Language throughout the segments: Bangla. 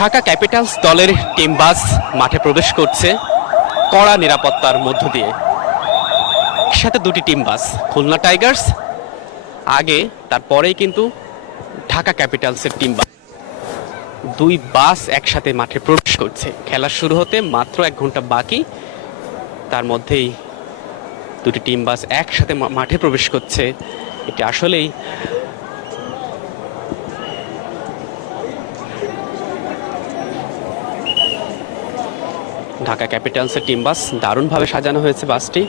ঢাকা ক্যাপিটালস দলের টিম বাস মাঠে প্রবেশ করছে কড়া নিরাপত্তার মধ্য দিয়ে। সাথে দুটি টিম বাস, খুলনা টাইগার্স আগে, তারপরেই কিন্তু ঢাকা ক্যাপিটালসের টিম বাস। দুই বাস একসাথে মাঠে প্রবেশ করছে। খেলা শুরু হতে মাত্র 1 ঘন্টা বাকি, তার মধ্যেই দুটি টিম বাস একসাথে মাঠে প্রবেশ করছে। এটি আসলেই ঢাকা ক্যাপিটালসের টিম বাস। দারুণভাবে সাজানো হয়েছে বাসটি।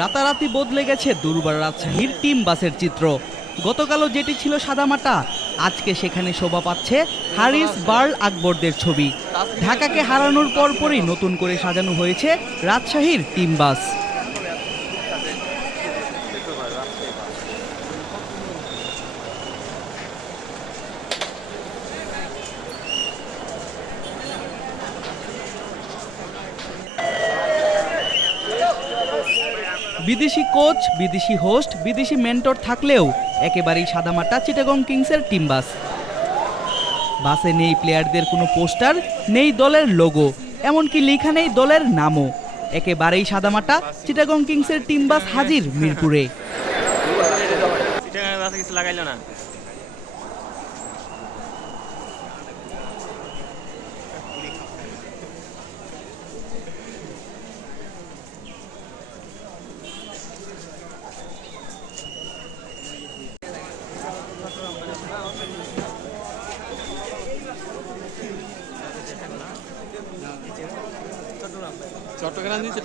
রাতারাতি বদলে গেছে দুর্বার রাজশাহীর টিম বাসের চিত্র। গতকালও যেটি ছিল সাদামাটা, আজকে সেখানে শোভা পাচ্ছে হারিস বার্ল আকবরদের ছবি। ঢাকাকে হারানোর পরপরই নতুন করে সাজানো হয়েছে রাজশাহীর টিম বাস। বিদেশি কোচ, বিদেশি হোস্ট, বিদেশি মেন্টর থাকলেও একেবারেই সাদামাটা চিটাগং কিংসের টিম বাস। বাসে নেই প্লেয়ারদের কোনো পোস্টার, নেই দলের লোগো, এমনকি লেখা নেই দলের নামও। একেবারেই সাদামাটা চিটাগং কিংসের টিম বাস হাজির মিরপুরে। চট্টগ্রাম দিচ্ছে